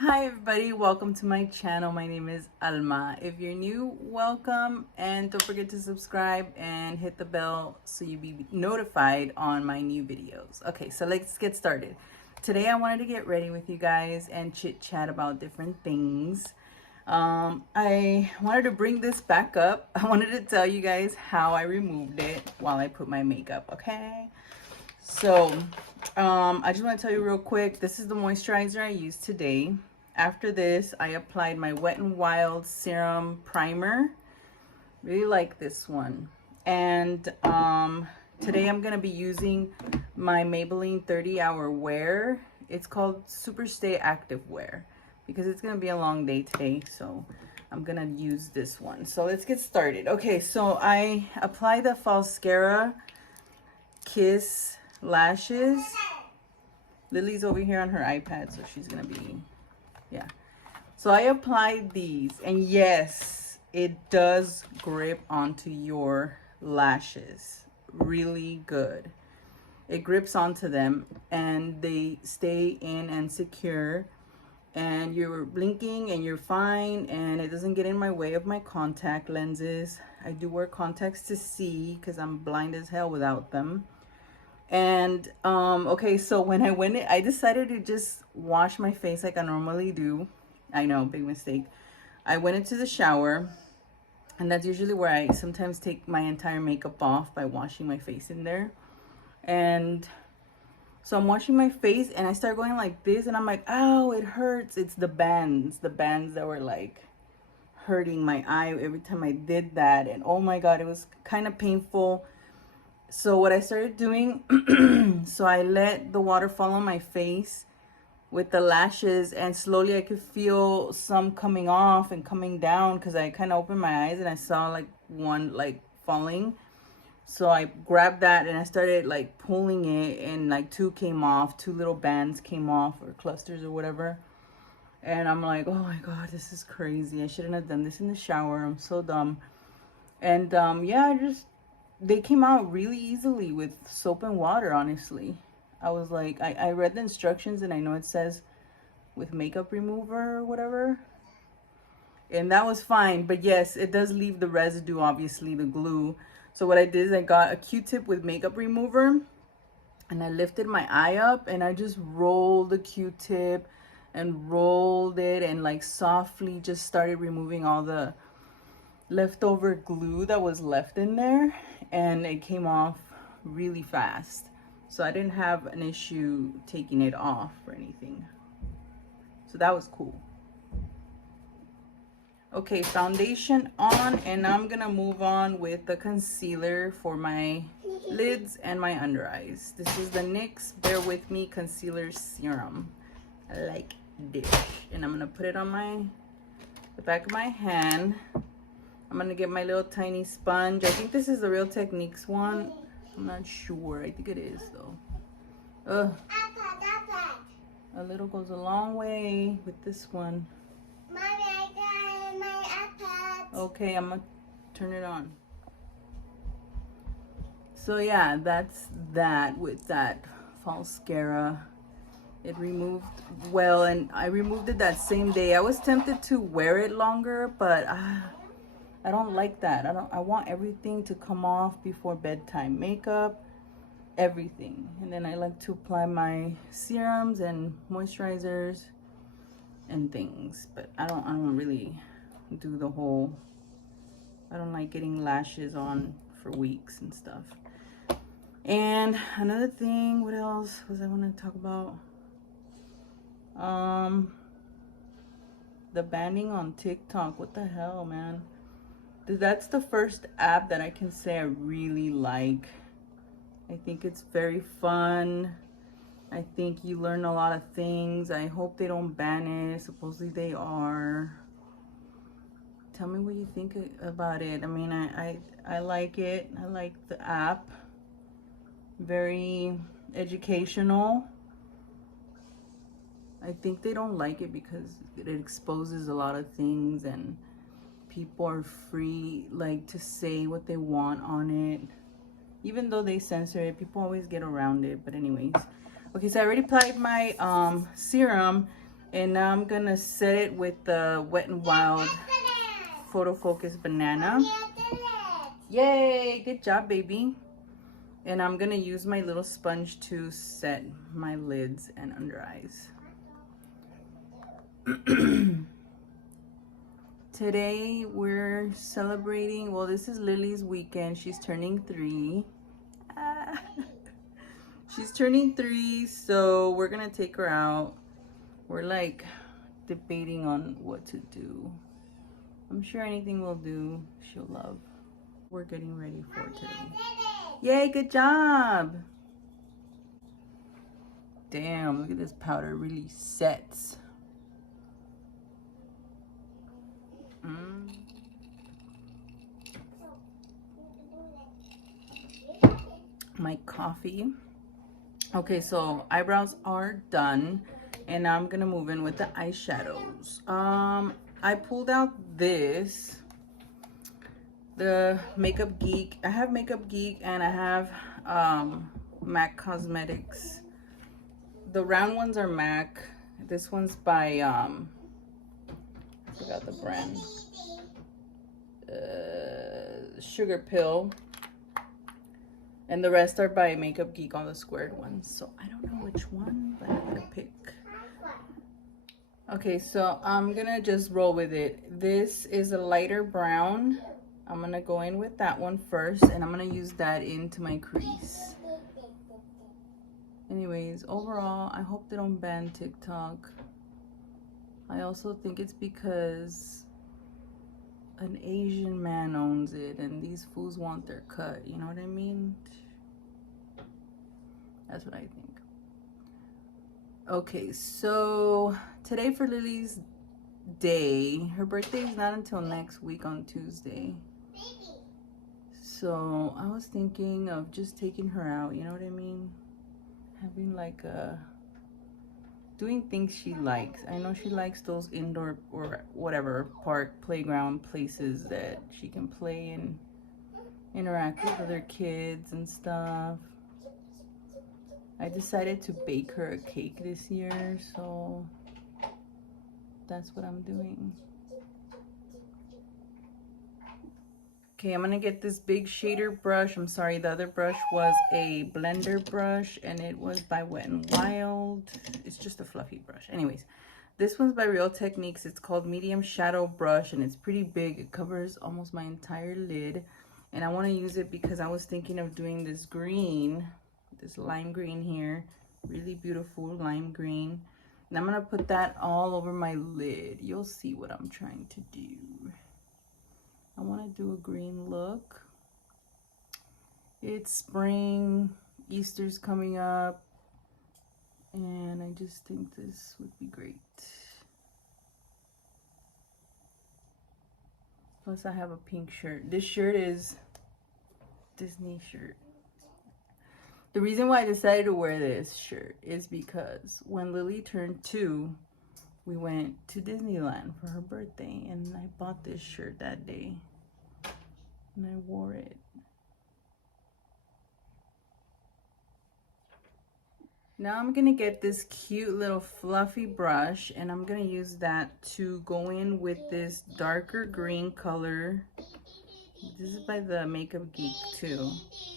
Hi everybody, welcome to my channel. My name is Alma. If you're new, welcome, and don't forget to subscribe and hit the bell so you be notified on my new videos. Okay, so let's get started. Today I wanted to get ready with you guys and chit chat about different things. I wanted to bring this back up. I wanted to tell you guys how I removed it while I put my makeup, okay? So I just want to tell you real quick, this is the moisturizer I used today. After this, I applied my Wet n Wild Serum Primer. Really like this one. And today I'm going to be using my Maybelline 30 Hour Wear. It's called Super Stay Active Wear because it's going to be a long day today. So I'm going to use this one. So let's get started. Okay, so I apply the Falscara Kiss lashes. Lily's over here on her iPad, so she's gonna be, yeah. So I applied these, and yes, it does grip onto your lashes really good. It grips onto them and they stay in and secure, and you're blinking and you're fine, and it doesn't get in my way of my contact lenses. I do wear contacts to see because I'm blind as hell without them. And okay, so when I went in, I decided to just wash my face like I normally do. I know, big mistake. I went into the shower, and that's usually where I sometimes take my entire makeup off by washing my face in there. And so I'm washing my face and I start going like this, and I'm like, ow, it hurts. It's the bands that were like hurting my eye every time I did that. And oh my God, it was kind of painful. So what I started doing, so I let the water fall on my face with the lashes, and slowly I could feel some coming off and coming down because I kind of opened my eyes and I saw like one like falling. So I grabbed that and I started like pulling it, and like two came off, two little bands came off, or clusters or whatever. And I'm like, oh my God, this is crazy. I shouldn't have done this in the shower. I'm so dumb. And yeah, they came out really easily with soap and water, honestly. I was like, I read the instructions, and I know it says with makeup remover or whatever, and that was fine. But yes, it does leave the residue, obviously, the glue. So what I did is I got a Q-tip with makeup remover, and I lifted my eye up and I just rolled the Q-tip and rolled it, and like softly just started removing all the leftover glue that was left in there, and it came off really fast. So I didn't have an issue taking it off or anything. So that was cool. Okay, foundation on, and I'm gonna move on with the concealer for my lids and my under eyes. This is the NYX Bear With Me Concealer Serum. I like this. And I'm gonna put it on the back of my hand. I'm gonna get my little tiny sponge. I think this is the Real Techniques one. I'm not sure. I think it is though. A little goes a long way with this one. Mommy, I got my iPad. Okay, I'm gonna turn it on. So yeah, that's that with that Falscara. It removed well, and I removed it that same day. I was tempted to wear it longer, but I don't like that. I want everything to come off before bedtime. Makeup, everything. And then I like to apply my serums and moisturizers and things. But I don't really do the whole, I don't like getting lashes on for weeks and stuff. And another thing, what else was I want to talk about? The banding on TikTok. What the hell, man? That's the first app that I can say I really like. I think it's very fun. I think you learn a lot of things. I hope they don't ban it. Supposedly they are. Tell me what you think about it. I mean, I like it. I like the app. Very educational. I think they don't like it because it exposes a lot of things, and people are free like to say what they want on it. Even though they censor it, people always get around it. But anyways, okay, so I already applied my serum, And now I'm gonna set it with the Wet n Wild Photo Focus Banana. Yay, good job, baby. And I'm gonna use my little sponge to set my lids and under eyes. Today we're celebrating, well, this is Lily's weekend. She's turning 3. She's turning 3, so we're gonna take her out. We're like debating on what to do. I'm sure anything we'll do, she'll love. We're getting ready for today. Yay, good job. Damn, look at this powder, really sets. My coffee. Okay, so eyebrows are done, and now I'm gonna move in with the eyeshadows. I pulled out this, the Makeup Geek. I have Makeup Geek and I have MAC Cosmetics. The round ones are MAC. This one's by I forgot the brand. Sugar Pill. And the rest are by Makeup Geek, all the squared ones. So I don't know which one, but I'm gonna pick. Okay, so I'm gonna just roll with it. This is a lighter brown. I'm gonna go in with that one first, and I'm gonna use that into my crease. Anyways, overall, I hope they don't ban TikTok. I also think it's because an Asian man owns it, and these fools want their cut, you know what I mean? That's what I think. Okay, so today for Lily's day, her birthday is not until next week on Tuesday. So I was thinking of just taking her out, you know what I mean? Having like doing things she likes. I know she likes those indoor or whatever park, playground places that she can play and interact with other kids and stuff. I decided to bake her a cake this year, so that's what I'm doing. Okay, I'm gonna get this big shader brush. I'm sorry, the other brush was a blender brush and it was by Wet n Wild. It's just a fluffy brush. Anyways, this one's by Real Techniques. It's called Medium Shadow Brush and it's pretty big. It covers almost my entire lid. And I wanna use it because I was thinking of doing this green, this lime green here. Really beautiful lime green. And I'm gonna put that all over my lid. You'll see what I'm trying to do. I want to do a green look. It's spring, Easter's coming up, and I just think this would be great. Plus I have a pink shirt. This shirt is Disney shirt. The reason why I decided to wear this shirt is because when Lily turned 2, we went to Disneyland for her birthday, and I bought this shirt that day. And I wore it. Now I'm gonna get this cute little fluffy brush and I'm gonna use that to go in with this darker green color. This is by the Makeup Geek too.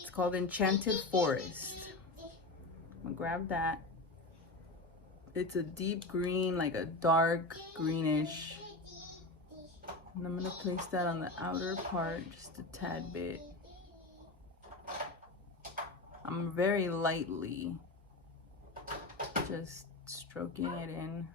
It's called Enchanted Forest. I'm gonna grab that. It's a deep green, like a dark greenish. And I'm gonna place that on the outer part just a tad bit. I'm very lightly just stroking it in.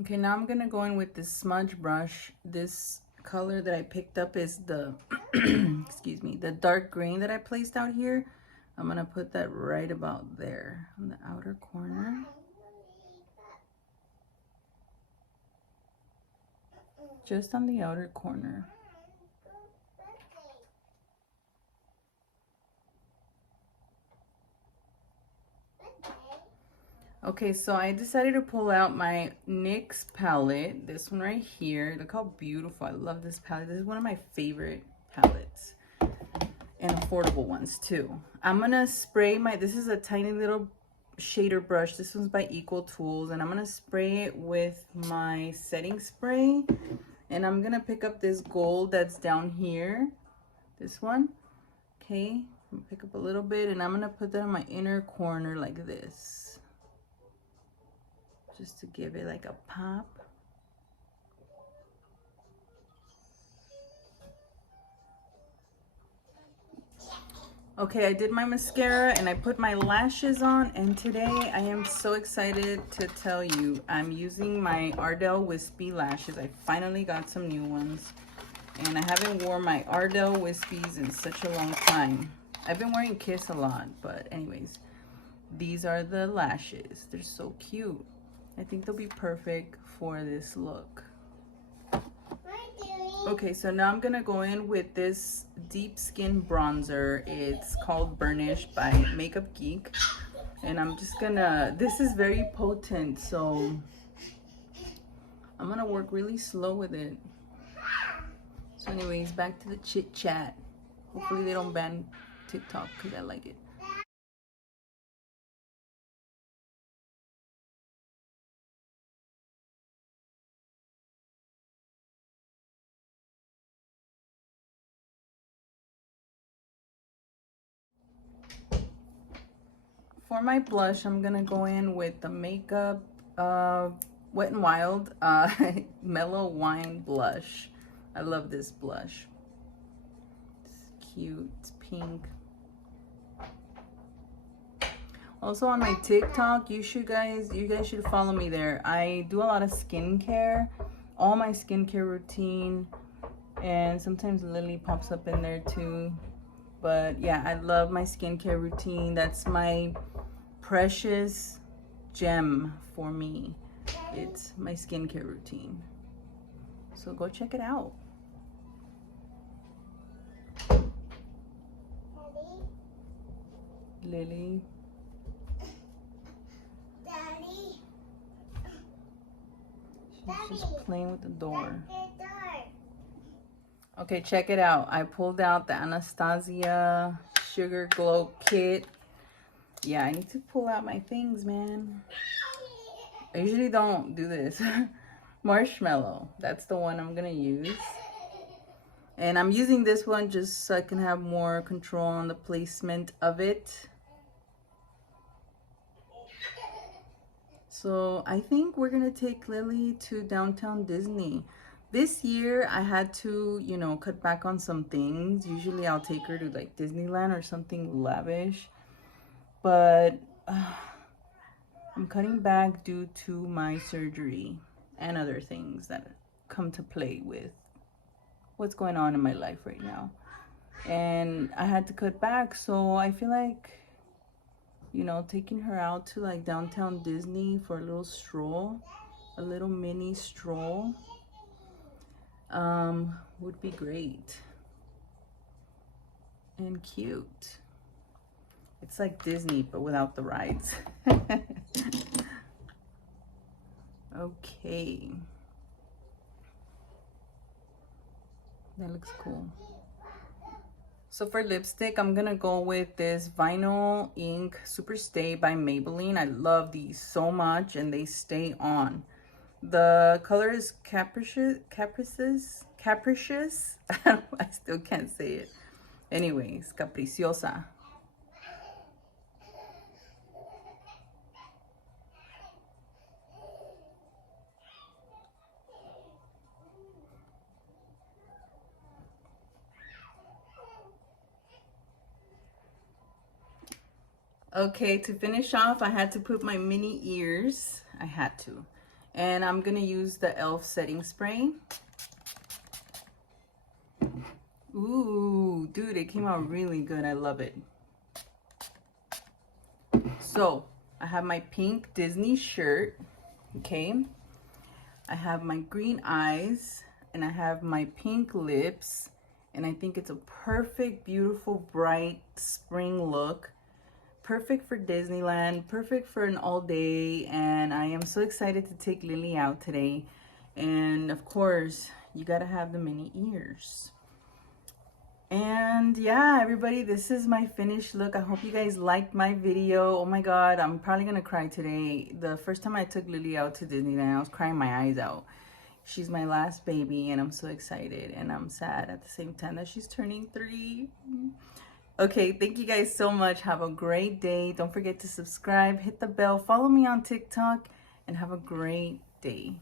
Okay, now I'm gonna go in with this smudge brush. This color that I picked up is the, excuse me, the dark green that I placed out here. I'm gonna put that right about there on the outer corner. Just on the outer corner. Okay, so I decided to pull out my NYX palette. This one right here. Look how beautiful. I love this palette. This is one of my favorite palettes. And affordable ones too. I'm gonna spray this is a tiny little shader brush. This one's by Equal Tools. And I'm gonna spray it with my setting spray. And I'm gonna pick up this gold that's down here. This one. Okay. I'm gonna pick up a little bit and I'm gonna put that on my inner corner like this. Just to give it like a pop. Okay, I did my mascara and I put my lashes on, and today I am so excited to tell you I'm using my Ardell Wispy lashes. I finally got some new ones and I haven't worn my Ardell Wispies in such a long time. I've been wearing Kiss a lot, but anyways, these are the lashes. They're so cute. I think they'll be perfect for this look. Okay, so now I'm gonna go in with this deep skin bronzer. It's called Burnish by Makeup Geek. And I'm just gonna, this is very potent, so I'm gonna work really slow with it. So anyways, back to the chit chat. Hopefully they don't ban TikTok because I like it. For my blush, I'm gonna go in with the Makeup Wet n Wild Mellow Wine Blush. I love this blush. It's cute, it's pink. Also on my TikTok, you guys should follow me there. I do a lot of skincare, all my skincare routine, and sometimes Lily pops up in there too. But yeah, I love my skincare routine. That's my precious gem for me. It's my skincare routine. So go check it out. Lily. Daddy. She's just playing with the door. Okay, check it out. I pulled out the Anastasia Sugar Glow Kit. Yeah, I need to pull out my things, man. I usually don't do this. Marshmallow. That's the one I'm gonna use. And I'm using this one just so I can have more control on the placement of it. So I think we're gonna take Lily to Downtown Disney. This year I had to, you know, cut back on some things. Usually I'll take her to like Disneyland or something lavish. But I'm cutting back due to my surgery and other things that come to play with what's going on in my life right now. And I had to cut back, so I feel like, you know, taking her out to like Downtown Disney for a little stroll, a little mini stroll, would be great and cute. It's like Disney, but without the rides. Okay. That looks cool. So for lipstick, I'm gonna go with this Vinyl Ink Super Stay by Maybelline. I love these so much and they stay on. The color is Capricious. I still can't say it. Anyways, Capriciosa. Okay, to finish off, I had to put my mini ears. I had to. And I'm gonna use the e.l.f. setting spray. Ooh, dude, it came out really good. I love it. So, I have my pink Disney shirt, okay? I have my green eyes, and I have my pink lips, and I think it's a perfect, beautiful, bright spring look. perfect for Disneyland, perfect for an all day, and I am so excited to take Lily out today. And of course, you gotta have the mini ears. And yeah, everybody, this is my finished look. I hope you guys liked my video. Oh my god, I'm probably gonna cry today. The first time I took Lily out to Disneyland, I was crying my eyes out. She's my last baby, and I'm so excited, and I'm sad at the same time that she's turning 3. Okay, thank you guys so much. Have a great day. Don't forget to subscribe, hit the bell, follow me on TikTok, and have a great day.